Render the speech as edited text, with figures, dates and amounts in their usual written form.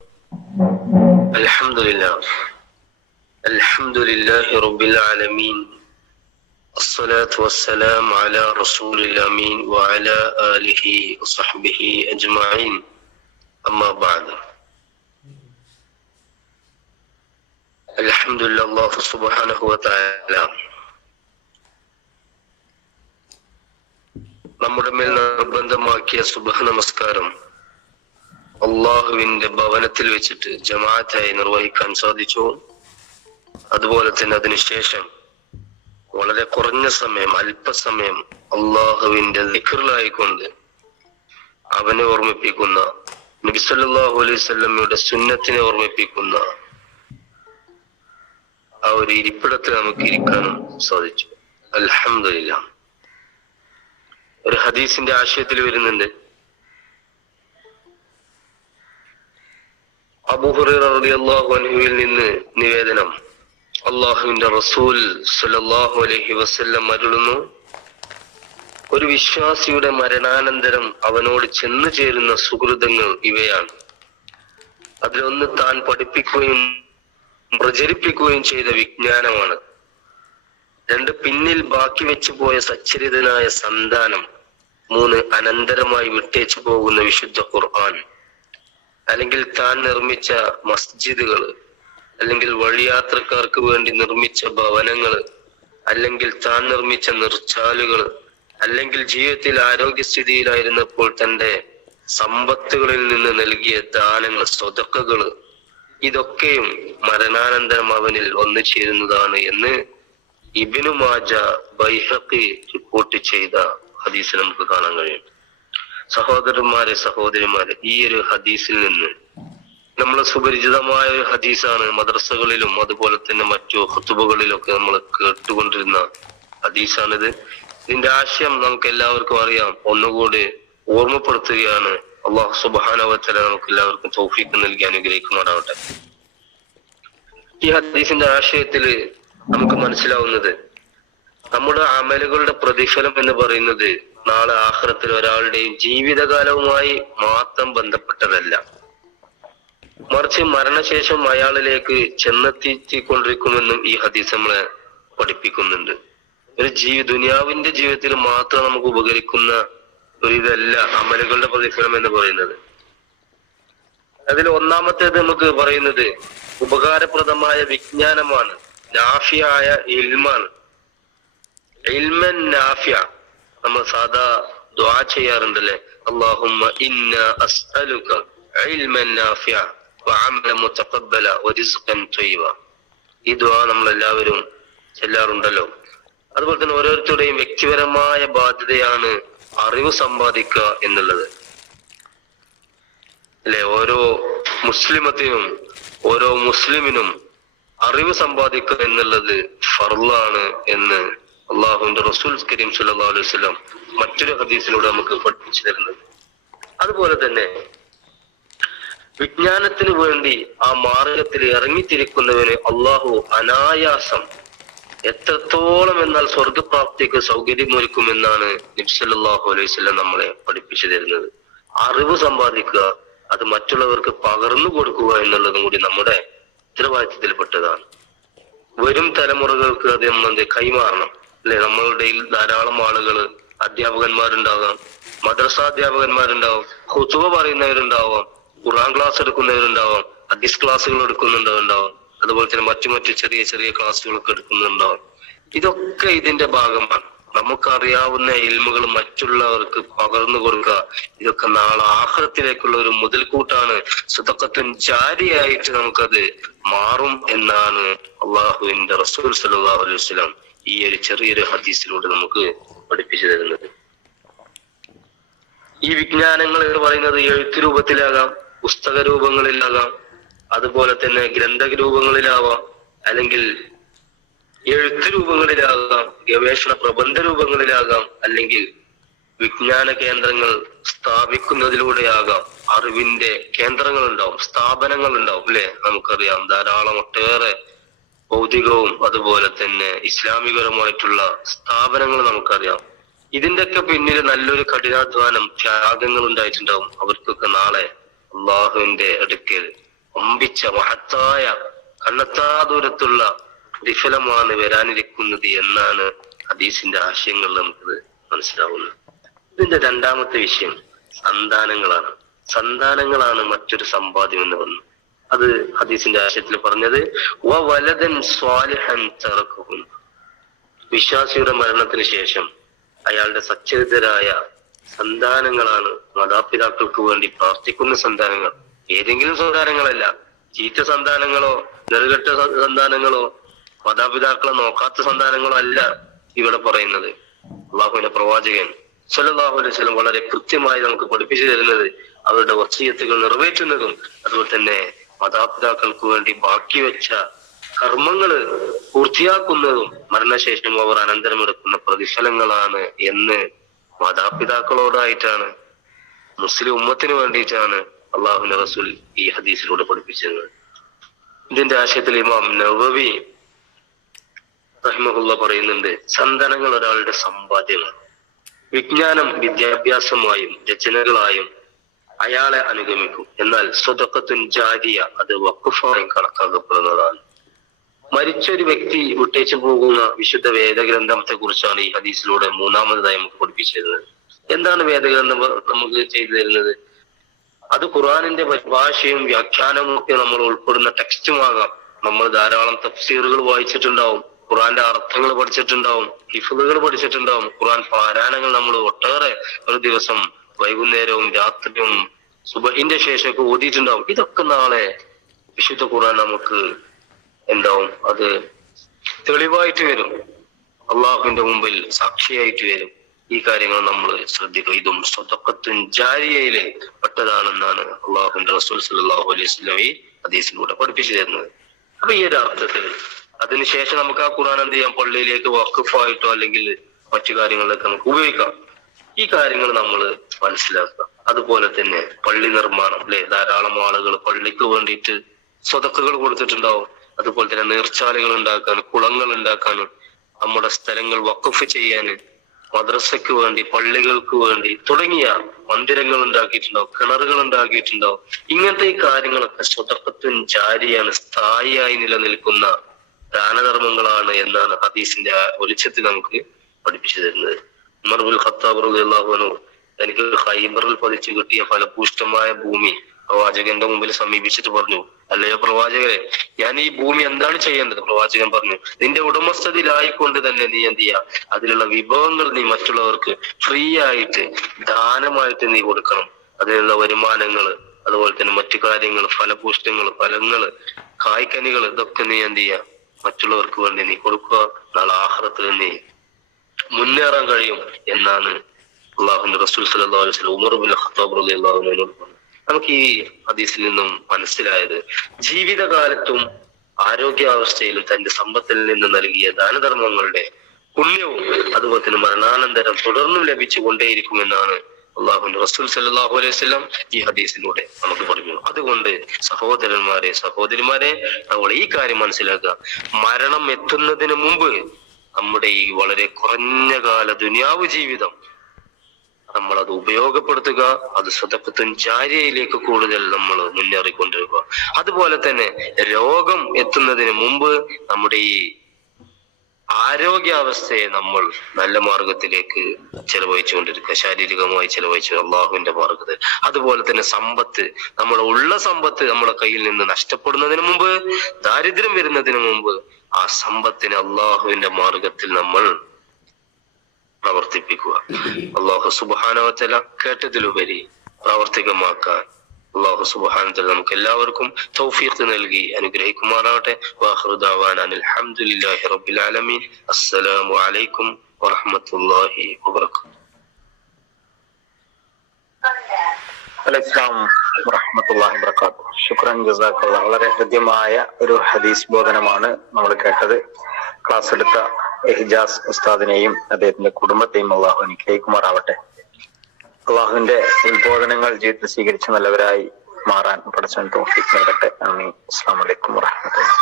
الحمد لله رب العالمين الصلاة والسلام على رسول الأمين وعلى آله وصحبه أجمعين أما بعد الحمد لله الله سبحانه وتعالى നമ്മുടെ മേൽ നിർബന്ധമാക്കിയ സുബ്ഹ് നമസ്കാരം അള്ളാഹുവിന്റെ ഭവനത്തിൽ വെച്ചിട്ട് ജമാഅത്തായി നിർവഹിക്കാൻ സാധിച്ചു. അതുപോലെ തന്നെ അതിനുശേഷം വളരെ കുറഞ്ഞ സമയം, അല്പസമയം അള്ളാഹുവിന്റെ ദിക്റിലായിക്കൊണ്ട് അവനെ ഓർമ്മിപ്പിക്കുന്ന, നബി സല്ലല്ലാഹു അലൈഹി വസല്ലമയുടെ സുന്നത്തിനെ ഓർമ്മിപ്പിക്കുന്ന ആ ഒരു ഇരിപ്പിടത്തിൽ നമുക്ക് ഇരിക്കാനും സാധിച്ചു. അൽഹംദുലില്ലാഹ്. ഒരു ഹദീസിന്റെ ആശയത്തിൽ വരുന്നുണ്ട്, അബൂ ഹുറൈറ റളിയല്ലാഹു അൻഹുവിൽ നിന്ന് നിവേദനം, അള്ളാഹുവിന്റെ റസൂൽ സ്വല്ലല്ലാഹു അലൈഹി വസല്ലം അരുളുന്നു, ഒരു വിശ്വാസിയുടെ മരണാനന്തരം അവനോട് ചെന്നു ചേരുന്ന സുഹൃതങ്ങൾ ഇവയാണ്. അതിലൊന്ന് താൻ പഠിപ്പിക്കുകയും പ്രചരിപ്പിക്കുകയും ചെയ്ത വിജ്ഞാനമാണ്. രണ്ട്, പിന്നിൽ ബാക്കി വെച്ചു പോയ സച്ചരിതനായ സന്താനം. മൂന്ന്, അനന്തരമായി വിട്ടേച്ചു പോകുന്ന വിശുദ്ധ ഖുർആൻ, അല്ലെങ്കിൽ താൻ നിർമ്മിച്ച മസ്ജിദുകൾ, അല്ലെങ്കിൽ വഴിയാത്രക്കാർക്ക് വേണ്ടി നിർമ്മിച്ച ഭവനങ്ങൾ, അല്ലെങ്കിൽ താൻ നിർമ്മിച്ച നിർച്ചാലുകൾ, അല്ലെങ്കിൽ ജീവിതത്തിൽ ആരോഗ്യസ്ഥിതിയിലായിരുന്നപ്പോൾ തന്റെ സമ്പത്തുകളിൽ നിന്ന് നൽകിയ ദാനങ്ങൾ, സ്വതക്കകൾ, ഇതൊക്കെയും മരണാനന്തരം അവനിൽ വന്നു ചേരുന്നതാണ് എന്ന് ഇബ്നു മാജ, ബൈഹഖി റിപ്പോർട്ട് ചെയ്ത ഹദീസിൽ നമുക്ക് കാണാൻ കഴിയും. സഹോദരന്മാരെ, സഹോദരിമാരെ, ഈ ഒരു ഹദീസിൽ നിന്ന് നമ്മൾ സുപരിചിതമായ ഒരു ഹദീസാണ്. മദ്രസകളിലും അതുപോലെ തന്നെ മറ്റു ഖുതുബകളിലൊക്കെ നമ്മൾ കേട്ടുകൊണ്ടിരുന്ന ഹദീസാണിത്. ഇതിന്റെ ആശയം നമുക്ക് എല്ലാവർക്കും അറിയാം. ഒന്നുകൂടി ഓർമ്മപ്പെടുത്തുകയാണ്. അല്ലാഹു സുബ്ഹാനഹു വ തആല നമുക്ക് എല്ലാവർക്കും തൗഫീഖ് നൽകി അനുഗ്രഹിക്കുമാറാവട്ടെ. ഈ ഹദീസിന്റെ ആശയത്തില് നമുക്ക് മനസ്സിലാവുന്നത്, നമ്മുടെ അമലുകളുടെ പ്രതിഫലം എന്ന് പറയുന്നത് നാളെ ആഖിറത്തിൽ ഒരാളുടെയും ജീവിതകാലവുമായി മാത്രം ബന്ധപ്പെട്ടതല്ല, മറിച്ച് മരണശേഷം അയാളിലേക്ക് ചെന്നെത്തിക്കൊണ്ടിരിക്കുമെന്നും ഈ ഹദീസ് നമ്മളെ പഠിപ്പിക്കുന്നുണ്ട്. ഒരു ദുനിയാവിന്റെ ജീവിതത്തിൽ മാത്രം നമുക്ക് ഉപകരിക്കുന്ന ഒരു ഇതല്ല അമലുകളുടെ പ്രതിഫലം എന്ന് പറയുന്നത്. അതിൽ ഒന്നാമത്തേത് നമുക്ക് പറയുന്നത് ഉപകാരപ്രദമായ വിജ്ഞാനമാണ്, നാഫിയായ ഇൽമാണ്. ഇൽമൻ നാഫിയ. നമ്മൾ സാധാ ദുആ ചെയ്യാറുണ്ടല്ലേ, അല്ലാഹുമ്മ ഇന്നാ അസ്അലുക ഇൽമൻ നാഫിയ വഅമലൻ മുതഖബ്ബല വറിസ്ഖൻ ത്വയ്യിബ. ഈ ദുആ നമ്മൾ എല്ലാവരും ചെല്ലാറുണ്ടല്ലോ. അതുപോലെ തന്നെ ഓരോരുത്തരുടെയും വ്യക്തിപരമായ ബാധ്യതയാണ് അറിവ് സമ്പാദിക്കുക എന്നുള്ളത്, അല്ലെ? ഓരോ മുസ്ലിമത്തിനും ഓരോ മുസ്ലിമിനും അറിവ് സമ്പാദിക്കുക എന്നുള്ളത് ഫർളാണ് എന്ന് അള്ളാഹുവിന്റെ റസൂൽ കരീം സ്വല്ലല്ലാഹു അലൈഹി വസല്ലം മറ്റൊരു ഹദീസിലൂടെ നമുക്ക് പഠിപ്പിച്ചു തരുന്നത്. അതുപോലെ തന്നെ വിജ്ഞാനത്തിന് വേണ്ടി ആ മാർഗത്തിൽ ഇറങ്ങിത്തിരിക്കുന്നവന് അള്ളാഹു അനായാസം എത്രത്തോളം എന്നാൽ സ്വർഗപ്രാപ്തിക്ക് സൗകര്യമൊരുക്കുമെന്നാണ് നബി സല്ലല്ലാഹു അലൈഹി വസല്ലം നമ്മളെ പഠിപ്പിച്ചു തരുന്നത്. അറിവ് സമ്പാദിക്കുക, അത് മറ്റുള്ളവർക്ക് പകർന്നു കൊടുക്കുക എന്നുള്ളതും കൂടി നമ്മുടെ ഉത്തരവാദിത്തത്തിൽപ്പെട്ടതാണ്. വരും തലമുറകൾക്ക് അത് നമ്മൾ കൈമാറണം, അല്ലെ? നമ്മളുടെ ധാരാളം ആളുകൾ, അധ്യാപകന്മാരുണ്ടാകാം, മദ്രസാധ്യാപകന്മാരുണ്ടാവും, ഖുതുബ പറയുന്നവരുണ്ടാവാം, ഖുർആൻ ക്ലാസ് എടുക്കുന്നവരുണ്ടാവാം, ഹദീസ് ക്ലാസ്സുകൾ എടുക്കുന്നുണ്ടാവും, അതുപോലെ തന്നെ മറ്റു ചെറിയ ചെറിയ ക്ലാസ്സുകളൊക്കെ എടുക്കുന്നുണ്ടാവും. ഇതൊക്കെ ഇതിന്റെ ഭാഗമാണ്. നമുക്കറിയാവുന്ന ഇൽമുകൾ മറ്റുള്ളവർക്ക് പകർന്നു കൊടുക്കുക, ഇതൊക്കെ നാളെ ആഖിറത്തിലേക്കുള്ള ഒരു മുതൽക്കൂട്ടാണ്. സദഖത്തുൻ ജാരിയായിട്ട് നമുക്കത് മാറും എന്നാണ് അള്ളാഹുവിന്റെ റസൂൽ സ്വല്ലല്ലാഹു അലൈഹി വസല്ലം ഈ ഒരു ചെറിയൊരു ഹദീസിലൂടെ നമുക്ക് പഠിപ്പിച്ചു തരുന്നത്. ഈ വിജ്ഞാനങ്ങൾ എന്ന് പറയുന്നത് എഴുത്ത് രൂപത്തിലാകാം, പുസ്തക രൂപങ്ങളിലാകാം, അതുപോലെ തന്നെ ഗ്രന്ഥ രൂപങ്ങളിലാവാം, അല്ലെങ്കിൽ എഴുത്ത് രൂപങ്ങളിലാകാം, ഗവേഷണ പ്രബന്ധ രൂപങ്ങളിലാകാം, അല്ലെങ്കിൽ വിജ്ഞാന കേന്ദ്രങ്ങൾ സ്ഥാപിക്കുന്നതിലൂടെയാകാം. അറിവിന്റെ കേന്ദ്രങ്ങൾ ഉണ്ടാവും, സ്ഥാപനങ്ങൾ ഉണ്ടാവും, അല്ലെ? നമുക്കറിയാം ധാരാളം ഒട്ടേറെ ഭൗതികവും അതുപോലെ തന്നെ ഇസ്ലാമികപരമായിട്ടുള്ള സ്ഥാപനങ്ങൾ നമുക്കറിയാം. ഇതിന്റെയൊക്കെ പിന്നിൽ നല്ലൊരു കഠിനാധ്വാനം, ത്യാഗങ്ങൾ ഉണ്ടായിട്ടുണ്ടാവും. അവർക്കൊക്കെ നാളെ അള്ളാഹുവിന്റെ അടുക്കൽ ഒമ്പിച്ച മഹത്തായ കണ്ണെത്താ ദൂരത്തുള്ള പ്രതിഫലമാണ് വരാനിരിക്കുന്നത് എന്നാണ് ഹദീസിന്റെ ആശയങ്ങൾ നമുക്ക് മനസ്സിലാവുന്നത്. ഇതിന്റെ രണ്ടാമത്തെ വിഷയം സന്താനങ്ങളാണ്. സന്താനങ്ങളാണ് മറ്റൊരു സമ്പാദ്യം എന്ന് പറഞ്ഞു. അത് ഹദീസിന്റെ ആശയത്തിൽ പറഞ്ഞത് വലദൻ സ്വാലിഹൻ തറക്കുഹു, വിശ്വാസിയുടെ മരണത്തിന് ശേഷം അയാളുടെ സച്ചരിതരായ സന്താനങ്ങളാണ് മാതാപിതാക്കൾക്ക് വേണ്ടി പ്രാർത്ഥിക്കുന്ന സന്താനങ്ങൾ. ഏതെങ്കിലും സന്താനങ്ങളല്ല, ചീത്ത സന്താനങ്ങളോ നെറുകെട്ട സന്താനങ്ങളോ മാതാപിതാക്കളെ നോക്കാത്ത സന്താനങ്ങളോ അല്ല ഇവിടെ പറയുന്നത്. അള്ളാഹുവിന്റെ പ്രവാചകൻ സല്ലല്ലാഹു അലൈഹി വസല്ലം വളരെ കൃത്യമായി നമുക്ക് പഠിപ്പിച്ചു തരുന്നത് അവരുടെ വസിയ്യത്തുകൾ നിറവേറ്റുന്നതും അതുപോലെ തന്നെ മാതാപിതാക്കൾക്ക് വേണ്ടി ബാക്കി വെച്ച കർമ്മങ്ങൾ പൂർത്തിയാക്കുന്നതും മരണശേഷം അവർ അനന്തരമെടുക്കുന്ന പ്രതിഫലങ്ങളാണ് എന്ന് മാതാപിതാക്കളോടായിട്ടാണ്, മുസ്ലിം ഉമ്മത്തിന് വേണ്ടിയിട്ടാണ് അള്ളാഹുവിന്റെ റസൂൽ ഈ ഹദീസിലൂടെ പഠിപ്പിച്ചത്. ഇതിന്റെ ആശയത്തിൽ ഇമാം നവവി റഹിമഹുള്ള പറയുന്നുണ്ട്, സന്താനങ്ങൾ ഒരാളുടെ സമ്പാദ്യമാണ്. വിജ്ഞാനം വിദ്യാഭ്യാസമായും രചനകളായും അയാളെ അനുഗമിക്കും. എന്നാൽ സ്വതക്കത്തുൻ ജാരിയ അത് വഖഫായും കണക്കാക്കപ്പെടുന്നതാണ്. മരിച്ചൊരു വ്യക്തി വിട്ടേച്ചു പോകുന്ന വിശുദ്ധ വേദഗ്രന്ഥത്തെ കുറിച്ചാണ് ഈ ഹദീസിലൂടെ മൂന്നാമതായി നമുക്ക് പഠിപ്പിച്ചിരുന്നത്. എന്താണ് വേദഗ്രന്ഥം നമുക്ക് ചെയ്തു തരുന്നത്? അത് ഖുർആനിന്റെ ഭാഷയും വ്യാഖ്യാനവും ഒക്കെ നമ്മൾ ഉൾപ്പെടുന്ന ടെക്സ്റ്റുമാകാം. നമ്മൾ ധാരാളം തഫ്സീറുകൾ വായിച്ചിട്ടുണ്ടാവും, ഖുർആന്റെ അർത്ഥങ്ങൾ പഠിച്ചിട്ടുണ്ടാവും, ഹിഫ്ളുകൾ പഠിച്ചിട്ടുണ്ടാവും, ഖുർആൻ പാരായണങ്ങൾ നമ്മൾ ഒട്ടേറെ ഒരു ദിവസം വൈകുന്നേരവും രാത്രിയും സുബഹിന്റെ ശേഷമൊക്കെ ഓതിയിട്ടുണ്ടാവും. ഇതൊക്കെ നാളെ വിശുദ്ധ ഖുർആൻ നമുക്ക് എന്താവും? അത് തെളിവായിട്ട് വരും, അള്ളാഹുവിന്റെ മുമ്പിൽ സാക്ഷിയായിട്ട് വരും. ഈ കാര്യങ്ങൾ നമ്മൾ ശ്രദ്ധിക്കുക. ഇതും സ്വതക്കത്തുൻ ജാരിയയിലെ പെട്ടതാണെന്നാണ് അള്ളാഹുവിന്റെ റസൂൽ സല്ലല്ലാഹു അലൈഹി വസല്ലം ഈ ഹദീസിലൂടെ പഠിപ്പിച്ചു തരുന്നത്. അപ്പൊ ഈ ഒരു അർത്ഥത്തിൽ അതിനുശേഷം നമുക്ക് ആ ഖുർആൻ എന്ത് ചെയ്യാം? പള്ളിയിലേക്ക് വഖഫായിട്ടോ അല്ലെങ്കിൽ മറ്റു കാര്യങ്ങളിലൊക്കെ നമുക്ക് ഉപയോഗിക്കാം. ഈ കാര്യങ്ങൾ നമ്മൾ മനസ്സിലാക്കുക. അതുപോലെ തന്നെ പള്ളി നിർമ്മാണം, അല്ലെ, ധാരാളം ആളുകൾ പള്ളിക്ക് വേണ്ടിയിട്ട് സ്വതക്കുകൾ കൊടുത്തിട്ടുണ്ടാവും. അതുപോലെ തന്നെ നീർച്ചാലുകൾ ഉണ്ടാക്കാനും കുളങ്ങൾ ഉണ്ടാക്കാനും നമ്മുടെ സ്ഥലങ്ങൾ വഖഫ് ചെയ്യാന് മദ്രസയ്ക്ക് വേണ്ടി പള്ളികൾക്ക് വേണ്ടി തുടങ്ങിയ മന്ദിരങ്ങൾ ഉണ്ടാക്കിയിട്ടുണ്ടാവും, കിണറുകൾ ഉണ്ടാക്കിയിട്ടുണ്ടാവും. ഇങ്ങനത്തെ ഈ കാര്യങ്ങളൊക്കെ സ്വതക്കത്തുൻ ജാരിയാണ്, സ്ഥായിയായി നിലനിൽക്കുന്ന ദാനധർമ്മങ്ങളാണ് എന്നാണ് ഹദീസിന്റെ വെളിച്ചത്തിൽ നമുക്ക് പഠിപ്പിച്ചു തരുന്നത്. ഉമർ ഇബ്നുൽ ഖത്താബ് റളിയല്ലാഹു അൻഹു തനിക്ക് ഖൈബറിൽ പതിച്ചു കിട്ടിയ ഫലപുഷ്ടമായ ഭൂമി പ്രവാചകന്റെ മുമ്പിൽ സമീപിച്ചിട്ട് പറഞ്ഞു, അല്ലയോ പ്രവാചകരെ, ഞാൻ ഈ ഭൂമി എന്താണ് ചെയ്യേണ്ടത്? പ്രവാചകൻ പറഞ്ഞു, നിന്റെ ഉടമസ്ഥതയിലായിക്കൊണ്ട് തന്നെ നീ എന്ത് ചെയ്യാ, അതിലുള്ള വിഭവങ്ങൾ നീ മറ്റുള്ളവർക്ക് ഫ്രീ ആയിട്ട് ദാനമായിട്ട് നീ കൊടുക്കണം. അതിനുള്ള വരുമാനങ്ങള്, അതുപോലെ തന്നെ മറ്റു കാര്യങ്ങൾ, ഫലപുഷ്ടങ്ങള്, ഫലങ്ങള്, കായ്ക്കനികൾ, ഇതൊക്കെ നീ എന്ത് ചെയ്യാ, മറ്റുള്ളവർക്ക് വേണ്ടി നീ കൊടുക്കുക. നാളെ ആഖിറത്തിൽ നീ മുന്നേറാൻ കഴിയും എന്നാണ് അള്ളാഹുവിന്റെ റസൂൽ സല്ലല്ലാഹു അലൈഹി വസല്ലം ഉമർ ഇബ്നുൽ ഖത്താബ് റളിയല്ലാഹു അൻഹുവിനോട് പറഞ്ഞു. നമുക്ക് ഈ ഹദീസിൽ നിന്നും മനസ്സിലായത്, ജീവിതകാലത്തും ആരോഗ്യാവസ്ഥയിലും തന്റെ സമ്പത്തിൽ നിന്ന് നൽകിയ ദാനധർമ്മങ്ങളുടെ പുണ്യവും അതുപോലെ തന്നെ മരണാനന്തരം തുടർന്നും ലഭിച്ചു കൊണ്ടേയിരിക്കുമെന്നാണ് അള്ളാഹുവിന്റെ റസൂൽ സല്ലല്ലാഹു അലൈഹി വസല്ലം ഈ ഹദീസിലൂടെ നമുക്ക് പഠിക്കുന്നു. അതുകൊണ്ട് സഹോദരന്മാരെ, സഹോദരിമാരെ, നമ്മൾ ഈ കാര്യം മനസ്സിലാക്കുക. മരണം എത്തുന്നതിന് മുമ്പ് നമ്മുടെ ഈ വളരെ കുറഞ്ഞ കാല ദുനിയാവ് ജീവിതം നമ്മൾ അത് ഉപയോഗപ്പെടുത്തുക. അത് സ്വതക്കത്തുൻ ജാരിയയിലേക്ക് കൂടുതൽ നമ്മൾ മുന്നേറിക്കൊണ്ടിരിക്കുക. അതുപോലെ തന്നെ രോഗം എത്തുന്നതിന് മുമ്പ് നമ്മുടെ ഈ ആരോഗ്യാവസ്ഥയെ നമ്മൾ നല്ല മാർഗത്തിലേക്ക് ചെലവഴിച്ചുകൊണ്ടിരിക്കുക, ശാരീരികമായി ചെലവഴിച്ചു അള്ളാഹുവിന്റെ മാർഗത്തിൽ. അതുപോലെ തന്നെ സമ്പത്ത്, നമ്മുടെ ഉള്ള സമ്പത്ത് നമ്മുടെ കയ്യിൽ നിന്ന് നഷ്ടപ്പെടുന്നതിന് മുമ്പ്, ദാരിദ്ര്യം വരുന്നതിന് മുമ്പ് ആ സമ്പത്തിനെ അള്ളാഹുവിന്റെ മാർഗത്തിൽ നമ്മൾ പ്രവർത്തിപ്പിക്കുക. അള്ളാഹു സുബ്ഹാനഹു വ തആല കേട്ടതിലുപരി പ്രാവർത്തികമാക്കാൻ അള്ളാഹു സുബ്ഹാനഹു വ തആല നമുക്ക് എല്ലാവർക്കും തൗഫീഖ് നൽകി അനുഗ്രഹിക്കുമാറാവട്ടെ. വആഖിറു ദഅവാനാ അൽഹംദുലില്ലാഹി റബ്ബിൽ ആലമീൻ. അസ്സലാമു അലൈക്കും വറഹ്മത്തുള്ളാഹി വബറകാതുഹു. അലൈഹിസ്സലാം വറഹ്മത്തുള്ളാഹി വബറകാതുഹു. ശുക്രൻ, ജസാക്കല്ലാഹ്. വളരെ ഹൃദ്യമായ ഒരു ഹദീസ് ബോധനമാണ് നമ്മൾ കേട്ടത്. ക്ലാസ് എടുത്ത ഹിജാസ് ഉസ്താദിനെയും അദ്ദേഹത്തിന്റെ കുടുംബത്തെയും അള്ളാഹു അനുഗ്രഹിക്കുമാറാവട്ടെ. അള്ളാഹുവിന്റെ ഉത്ബോധനങ്ങൾ ജീവിതത്തിൽ സ്വീകരിച്ച് നല്ലവരായി മാറാൻ പടച്ചവൻ തൗഫീഖ് നൽകട്ടെ. ആമീൻ. അസ്സലാമു അലൈക്കും വറഹ്മത്തുള്ളാഹി.